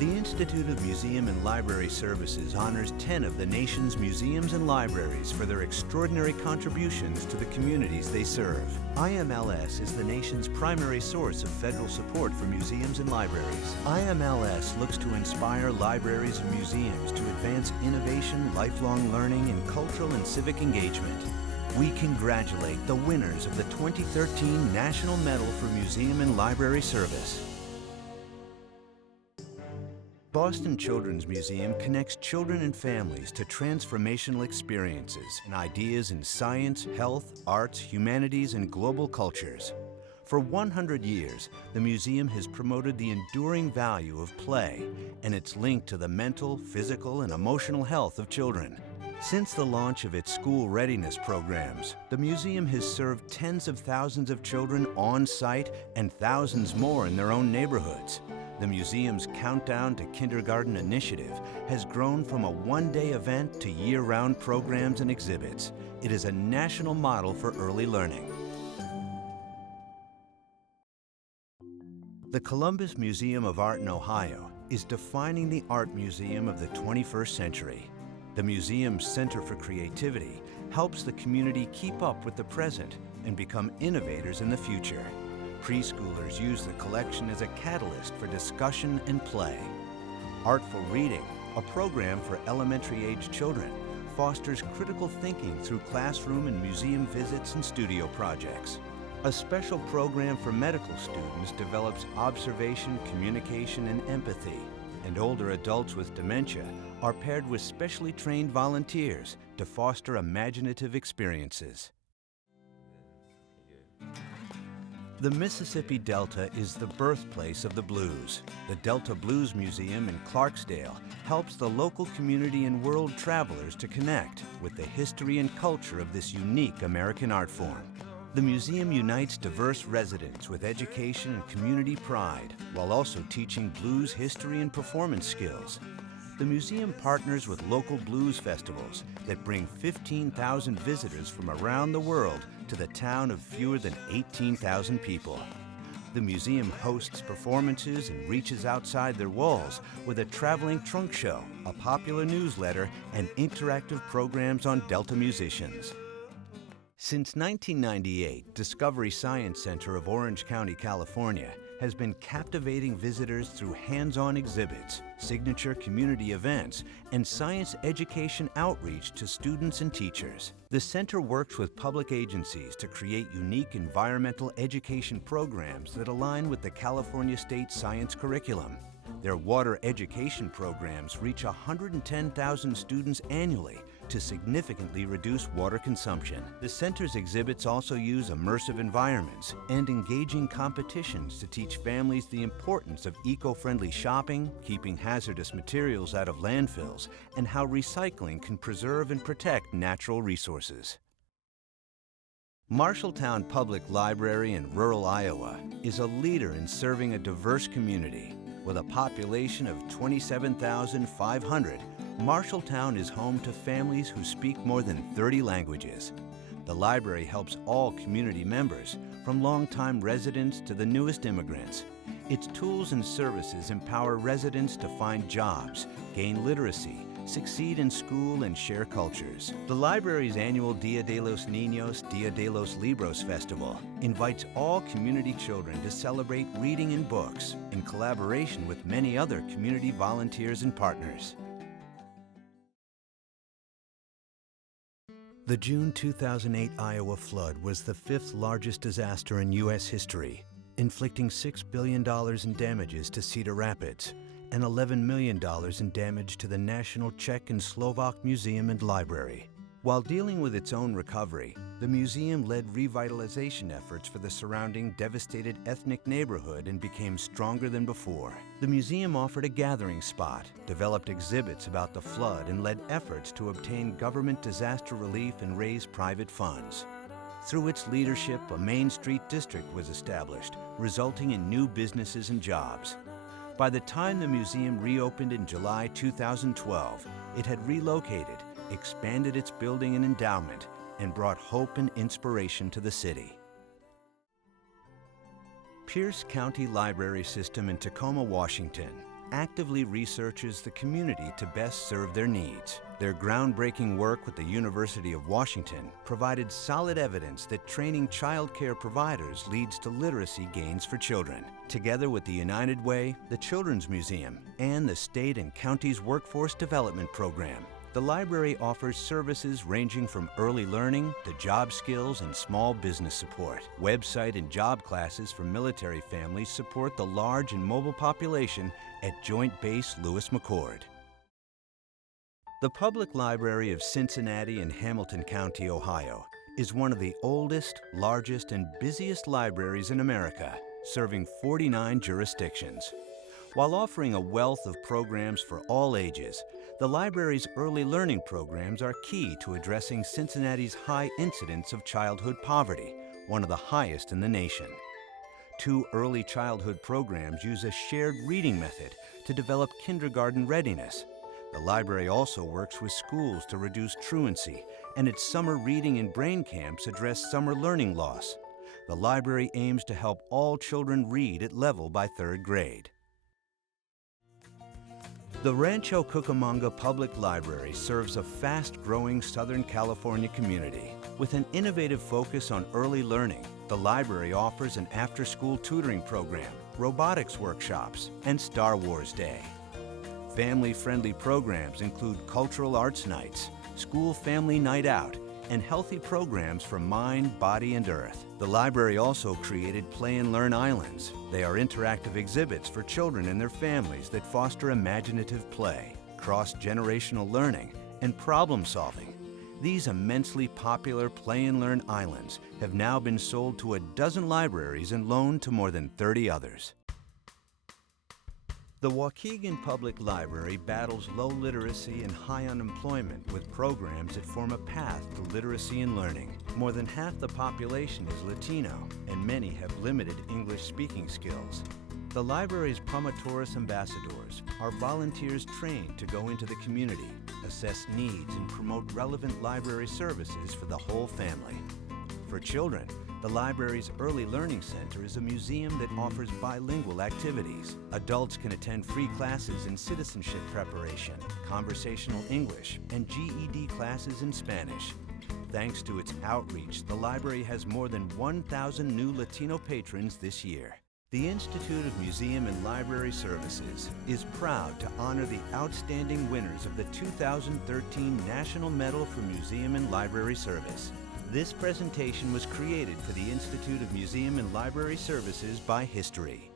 The Institute of Museum and Library Services honors 10 of the nation's museums and libraries for their extraordinary contributions to the communities they serve. IMLS is the nation's primary source of federal support for museums and libraries. IMLS looks to inspire libraries and museums to advance innovation, lifelong learning, and cultural and civic engagement. We congratulate the winners of the 2013 National Medal for Museum and Library Service. Boston Children's Museum connects children and families to transformational experiences and ideas in science, health, arts, humanities, and global cultures. For 100 years, the museum has promoted the enduring value of play and its link to the mental, physical, and emotional health of children. Since the launch of its school readiness programs, the museum has served tens of thousands of children on site and thousands more in their own neighborhoods. The museum's Countdown to Kindergarten initiative has grown from a one-day event to year-round programs and exhibits. It is a national model for early learning. The Columbus Museum of Art in Ohio is defining the art museum of the 21st century. The museum's Center for Creativity helps the community keep up with the present and become innovators in the future. Preschoolers use the collection as a catalyst for discussion and play. Artful Reading, a program for elementary-age children, fosters critical thinking through classroom and museum visits and studio projects. A special program for medical students develops observation, communication, and empathy. And older adults with dementia are paired with specially trained volunteers to foster imaginative experiences. The Mississippi Delta is the birthplace of the blues. The Delta Blues Museum in Clarksdale helps the local community and world travelers to connect with the history and culture of this unique American art form. The museum unites diverse residents with education and community pride, while also teaching blues history and performance skills. The museum partners with local blues festivals that bring 15,000 visitors from around the world to the town of fewer than 18,000 people. The museum hosts performances and reaches outside their walls with a traveling trunk show, a popular newsletter, and interactive programs on Delta musicians. Since 1998, Discovery Science Center of Orange County, California, has been captivating visitors through hands-on exhibits, signature community events, and science education outreach to students and teachers. The center works with public agencies to create unique environmental education programs that align with the California State Science curriculum. Their water education programs reach 110,000 students annually to significantly reduce water consumption. The center's exhibits also use immersive environments and engaging competitions to teach families the importance of eco-friendly shopping, keeping hazardous materials out of landfills, and how recycling can preserve and protect natural resources. Marshalltown Public Library in rural Iowa is a leader in serving a diverse community. With a population of 27,500, Marshalltown is home to families who speak more than 30 languages. The library helps all community members, from longtime residents to the newest immigrants. Its tools and services empower residents to find jobs, gain literacy, succeed in school, and share cultures. The library's annual Dia de los Niños, Dia de los Libros Festival invites all community children to celebrate reading and books in collaboration with many other community volunteers and partners. The June 2008 Iowa flood was the fifth largest disaster in U.S. history, inflicting $6 billion in damages to Cedar Rapids and $11 million in damage to the National Czech and Slovak Museum and Library. While dealing with its own recovery, the museum led revitalization efforts for the surrounding devastated ethnic neighborhood and became stronger than before. The museum offered a gathering spot, developed exhibits about the flood, and led efforts to obtain government disaster relief and raise private funds. Through its leadership, a Main Street district was established, resulting in new businesses and jobs. By the time the museum reopened in July 2012, it had relocated, expanded its building and endowment, and brought hope and inspiration to the city. Pierce County Library System in Tacoma, Washington actively researches the community to best serve their needs. Their groundbreaking work with the University of Washington provided solid evidence that training child care providers leads to literacy gains for children. Together with the United Way, the Children's Museum, and the state and county's workforce development program, the library offers services ranging from early learning to job skills and small business support. Website and job classes for military families support the large and mobile population at Joint Base Lewis McChord. The Public Library of Cincinnati and Hamilton County, Ohio, is one of the oldest, largest, and busiest libraries in America, serving 49 jurisdictions. While offering a wealth of programs for all ages, the library's early learning programs are key to addressing Cincinnati's high incidence of childhood poverty, one of the highest in the nation. 2 early childhood programs use a shared reading method to develop kindergarten readiness. The library also works with schools to reduce truancy, and its summer reading and brain camps address summer learning loss. The library aims to help all children read at level by 3rd grade. The Rancho Cucamonga Public Library serves a fast-growing Southern California community. With an innovative focus on early learning, the library offers an after-school tutoring program, robotics workshops, and Star Wars Day. Family-friendly programs include cultural arts nights, school family night out, and healthy programs for mind, body, and earth. The library also created Play and Learn Islands. They are interactive exhibits for children and their families that foster imaginative play, cross-generational learning, and problem-solving. These immensely popular Play and Learn Islands have now been sold to a dozen libraries and loaned to more than 30 others. The Waukegan Public Library battles low literacy and high unemployment with programs that form a path to literacy and learning. More than half the population is Latino, and many have limited English speaking skills. The library's Promotoris Ambassadors are volunteers trained to go into the community, assess needs, and promote relevant library services for the whole family. For children, the library's Early Learning Center is a museum that offers bilingual activities. Adults can attend free classes in citizenship preparation, conversational English, and GED classes in Spanish. Thanks to its outreach, the library has more than 1,000 new Latino patrons this year. The Institute of Museum and Library Services is proud to honor the outstanding winners of the 2013 National Medal for Museum and Library Service. This presentation was created for the Institute of Museum and Library Services by History.